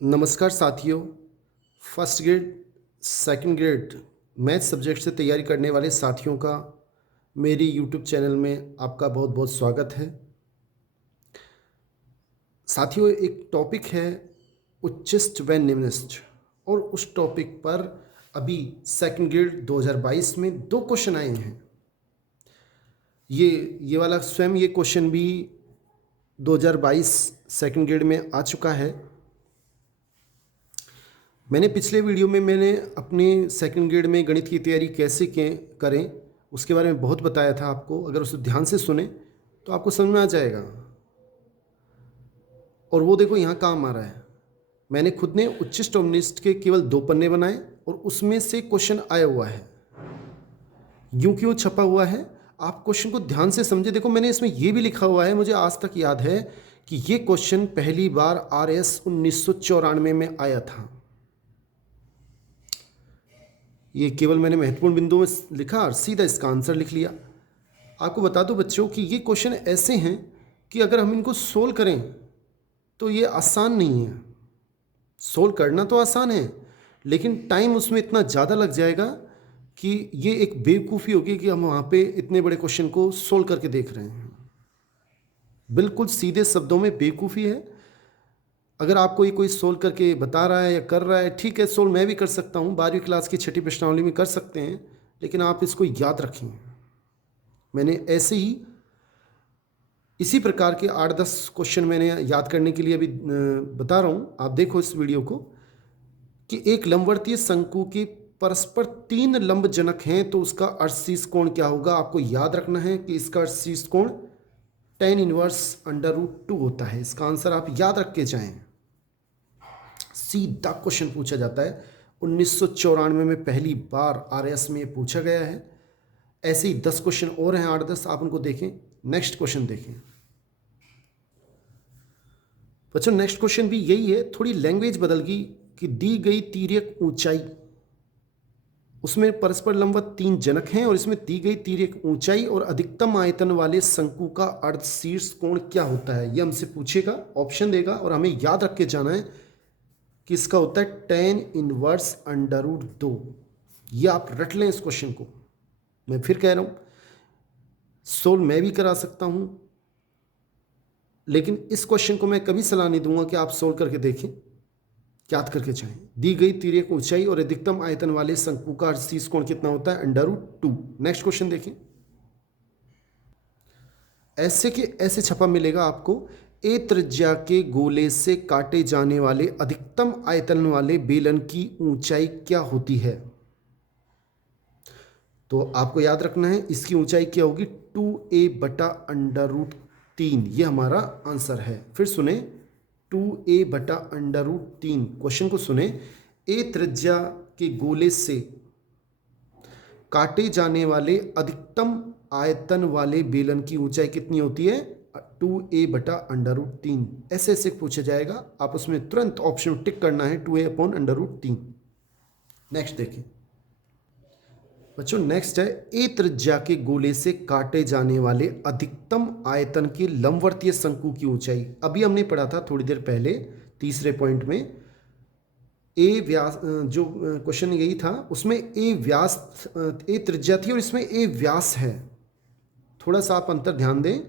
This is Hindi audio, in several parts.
नमस्कार साथियों। First grade second grade math subject से तैयारी करने वाले साथियों का मेरी यूट्यूब चैनल में आपका बहुत बहुत स्वागत है। साथियों, एक टॉपिक है उच्चिष्ट व निम्निष्ट, और उस टॉपिक पर अभी सेकंड ग्रेड 2022 में 2 क्वेश्चन आए हैं। ये वाला स्वयं ये क्वेश्चन भी 2022 सेकंड ग्रेड में आ चुका है। मैंने पिछले वीडियो में मैंने अपने सेकंड ग्रेड में गणित की तैयारी कैसे करें उसके बारे में बहुत बताया था आपको। अगर उसे ध्यान से सुने तो आपको समझ में आ जाएगा। और वो देखो यहाँ काम आ रहा है। मैंने खुद ने उच्चिष्ट और निम्निष्ट के केवल 2 पन्ने बनाए और उसमें से क्वेश्चन आया हुआ है। यूं क्यों छपा हुआ है, आप क्वेश्चन को ध्यान से समझे। देखो, मैंने इसमें ये भी लिखा हुआ है, मुझे आज तक याद है कि ये क्वेश्चन पहली बार RS 1994 में आया था। ये केवल मैंने महत्वपूर्ण बिंदुओं में लिखा और सीधा इसका आंसर लिख लिया। आपको बता दो बच्चों कि ये क्वेश्चन ऐसे हैं कि अगर हम इनको सोल्व करें तो ये आसान नहीं है। सोल्व करना तो आसान है, लेकिन टाइम उसमें इतना ज़्यादा लग जाएगा कि ये एक बेवकूफ़ी होगी कि हम वहाँ पे इतने बड़े क्वेश्चन को सोल्व करके देख रहे हैं। बिल्कुल सीधे शब्दों में बेवकूफ़ी है। अगर आपको ये कोई सोल्व करके बता रहा है या कर रहा है, ठीक है, सोल्व मैं भी कर सकता हूँ, 12वीं क्लास की छठी प्रश्नावली में कर सकते हैं, लेकिन आप इसको याद रखें। मैंने ऐसे ही इसी प्रकार के 8-10 क्वेश्चन मैंने याद करने के लिए अभी बता रहा हूँ। आप देखो इस वीडियो को कि एक लंबवर्तीय शंकु के परस्पर 3 लंबजनक हैं तो उसका अर्धशीर्ष कोण क्या होगा। आपको याद रखना है कि इसका अर्धशीर्ष कोण tan इनवर्स √2 होता है। इसका आंसर आप याद रख के जाएं। सीधा क्वेश्चन पूछा जाता है। 1994 में पहली बार RS में ये पूछा गया है। ऐसे ही 10 क्वेश्चन और हैं, 8-10, आप उनको देखें। नेक्स्ट क्वेश्चन देखें बच्चों। नेक्स्ट क्वेश्चन भी यही है, थोड़ी लैंग्वेज बदल गई कि दी गई तिर्यक ऊंचाई, उसमें परस्पर लंबवत 3 जनक हैं और इसमें दी गई तिर्यक ऊंचाई और अधिकतम आयतन वाले शंकु का अर्धशीर्ष कोण क्या होता है। यह हमसे पूछेगा, ऑप्शन देगा और हमें याद रख के जाना है कि इसका होता है tan इनवर्स √2। ये आप रट लें इस क्वेश्चन को। मैं फिर कह रहा हूँ, सोल्व मैं भी करा सकता हूँ, लेकिन इस क्वेश्चन को मैं कभी सलाह नहीं दूंगा कि आप सोल्व करके देखें, याद करके जाएं। दी गई तिर्यक ऊंचाई और अधिकतम आयतन वाले शंकु का अर्धशीर्ष कोण कितना होता है, √2। नेक्स्ट क्वेश्चन देखें। ऐसे के ऐसे छपा मिलेगा आपको, ए त्रिज्या के गोले से काटे जाने वाले अधिकतम आयतन वाले बेलन की ऊंचाई क्या होती है। तो आपको याद रखना है इसकी ऊंचाई क्या होगी, 2a/√3। ये हमारा आंसर है। फिर सुने, 2a/√3। क्वेश्चन को सुने। ए त्रिज्या के गोले से काटे जाने वाले अधिकतम आयतन वाले बेलन की ऊंचाई कितनी होती है, 2a/√3। ऐसे ऐसे पूछा जाएगा, आप उसमें तुरंत ऑप्शन टिक करना है, 2a/√3। नेक्स्ट देखिए बच्चों, नेक्स्ट है ए त्रिज्या के गोले से काटे जाने वाले अधिकतम आयतन के लंबवर्तीय शंकु की ऊंचाई। अभी हमने पढ़ा था थोड़ी देर पहले तीसरे पॉइंट में। ए व्यास, जो क्वेश्चन यही था, उसमें ए व्यास, ए त्रिज्या थी और इसमें ए व्यास है। थोड़ा सा आप अंतर ध्यान दें,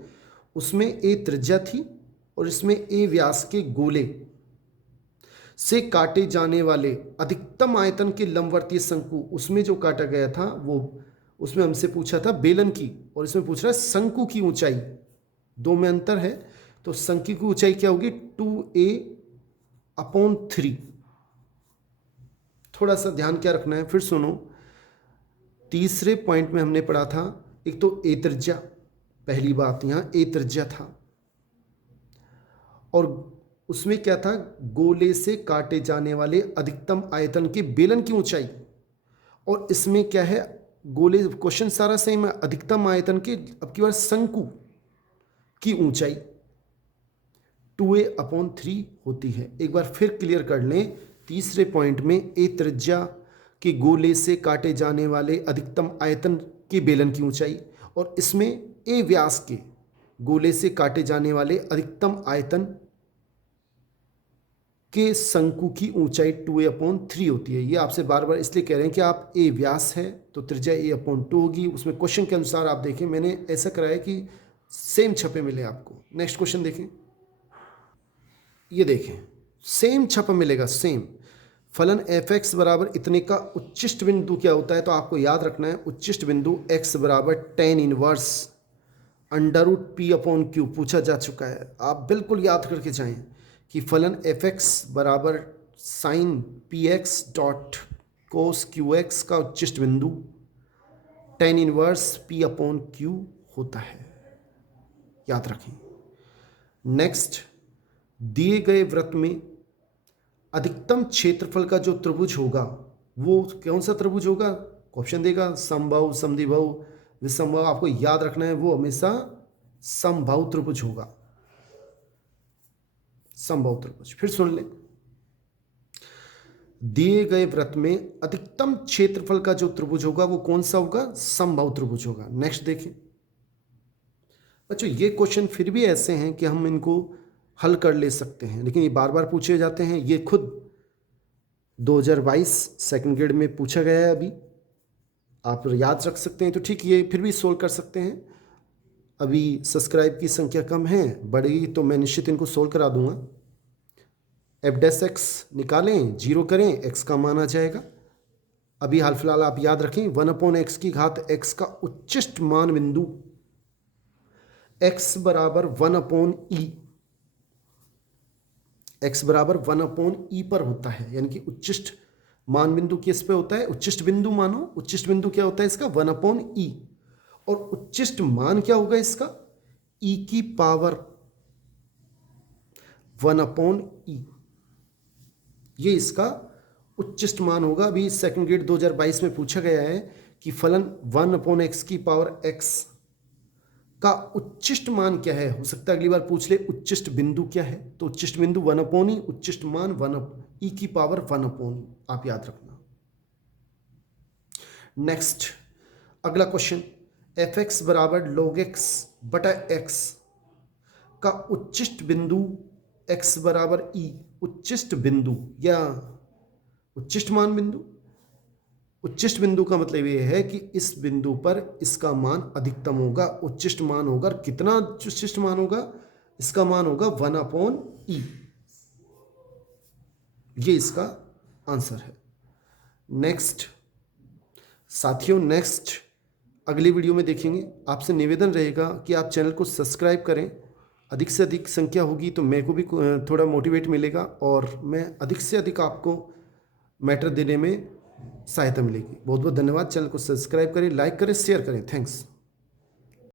उसमें ए त्रिज्या थी और इसमें ए व्यास के गोले से काटे जाने वाले अधिकतम आयतन के लंबवर्तीय शंकु, उसमें जो काटा गया था वो, उसमें हमसे पूछा था बेलन की और इसमें पूछ रहा है शंकु की ऊंचाई। 2 में अंतर है, तो शंकु की ऊंचाई क्या होगी, 2a/3। थोड़ा सा ध्यान क्या रखना है, फिर सुनो। तीसरे पॉइंट में हमने पढ़ा था, एक तो ए त्रिज्या, पहली बात यहां ए त्रिज्या था, और उसमें क्या था, गोले से काटे जाने वाले अधिकतम आयतन के बेलन की ऊंचाई। और इसमें क्या है, गोले, क्वेश्चन सारा सेम है, अधिकतम आयतन के, अब की बार शंकु की ऊंचाई 2a/3 होती है। एक बार फिर क्लियर कर लें, तीसरे पॉइंट में ए त्रिज्या के गोले से काटे जाने वाले अधिकतम आयतन के बेलन की ऊंचाई, और इसमें ए व्यास के गोले से काटे जाने वाले अधिकतम आयतन कि शंकु की ऊंचाई 2a/3 होती है। ये आपसे बार बार इसलिए कह रहे हैं कि आप ए व्यास है तो त्रिज्या a/2 होगी। उसमें क्वेश्चन के अनुसार आप देखें, मैंने ऐसा कराया कि सेम छपे मिले आपको। नेक्स्ट क्वेश्चन देखें, ये देखें सेम छपा मिलेगा, सेम। फलन एफ एक्स बराबर इतने का उच्चिष्ट बिंदु क्या होता है, तो आपको याद रखना है उच्चिष्ट बिंदु x बराबर tan इनवर्स √p/q पूछा जा चुका है। आप बिल्कुल याद करके जाएं कि फलन एफ एक्स बराबर साइन पी एक्स डॉट कोस क्यू एक्स का उच्चिष्ट बिंदु tan इनवर्स p/q होता है, याद रखें। नेक्स्ट, दिए गए वृत्त में अधिकतम क्षेत्रफल का जो त्रिभुज होगा वो कौन सा त्रिभुज होगा, ऑप्शन देगा समबाहु, समद्विबाहु, विषमबाहु। आपको याद रखना है वो हमेशा समबाहु त्रिभुज होगा, समबाहु त्रिभुज। फिर सुन ले, दिए गए वृत्त में अधिकतम क्षेत्रफल का जो त्रिभुज होगा वो कौन सा होगा, समबाहु त्रिभुज होगा। नेक्स्ट देखें बच्चों, ये क्वेश्चन फिर भी ऐसे हैं कि हम इनको हल कर ले सकते हैं, लेकिन ये बार बार पूछे जाते हैं। ये खुद 2022 सेकंड ग्रेड में पूछा गया है। अभी आप याद रख सकते हैं तो ठीक, ये फिर भी सोल्व कर सकते हैं। अभी सब्सक्राइब की संख्या कम है, बढ़ेगी तो मैं निश्चित इनको सोल्व करा दूंगा। f' निकालें, 0 करें, x का मान आ जाएगा। अभी हाल फिलहाल आप याद रखें 1/x की घात x का उच्चिष्ट मान बिंदु x बराबर 1/e, x बराबर 1/e पर होता है। यानी कि उच्चिष्ट मान बिंदु किस पे होता है, उच्चिष्ट बिंदु मानो, उच्चिष्ट बिंदु क्या होता है इसका 1/e, और उच्चिष्ट मान क्या होगा इसका e की पावर 1/e, ये इसका उच्चिष्ट मान होगा। अभी सेकंड ग्रेड 2022 में पूछा गया है कि फलन 1/x की पावर x का उच्चिष्ट मान क्या है। हो सकता है अगली बार पूछ ले उच्चिष्ट बिंदु क्या है, तो उच्चिष्ट बिंदु 1/e, उच्चिष्ट मान 1/e की पावर 1/e, आप याद रखना। नेक्स्ट अगला क्वेश्चन, f(x) बराबर log x बटा x का उच्चिष्ट बिंदु x बराबर e, उच्चिष्ट बिंदु या उच्चिष्ट मान बिंदु। उच्चिष्ट बिंदु का मतलब ये है कि इस बिंदु पर इसका मान अधिकतम होगा, उच्चिष्ट मान होगा। कितना उच्चिष्ट मान होगा, इसका मान होगा 1/e, ये इसका आंसर है। नेक्स्ट साथियों, नेक्स्ट अगली वीडियो में देखेंगे। आपसे निवेदन रहेगा कि आप चैनल को सब्सक्राइब करें। अधिक से अधिक संख्या होगी तो मेरे को भी थोड़ा मोटिवेट मिलेगा और मैं अधिक से अधिक आपको मैटर देने में सहायता मिलेगी। बहुत बहुत धन्यवाद। चैनल को सब्सक्राइब करें, लाइक करें, शेयर करें। थैंक्स।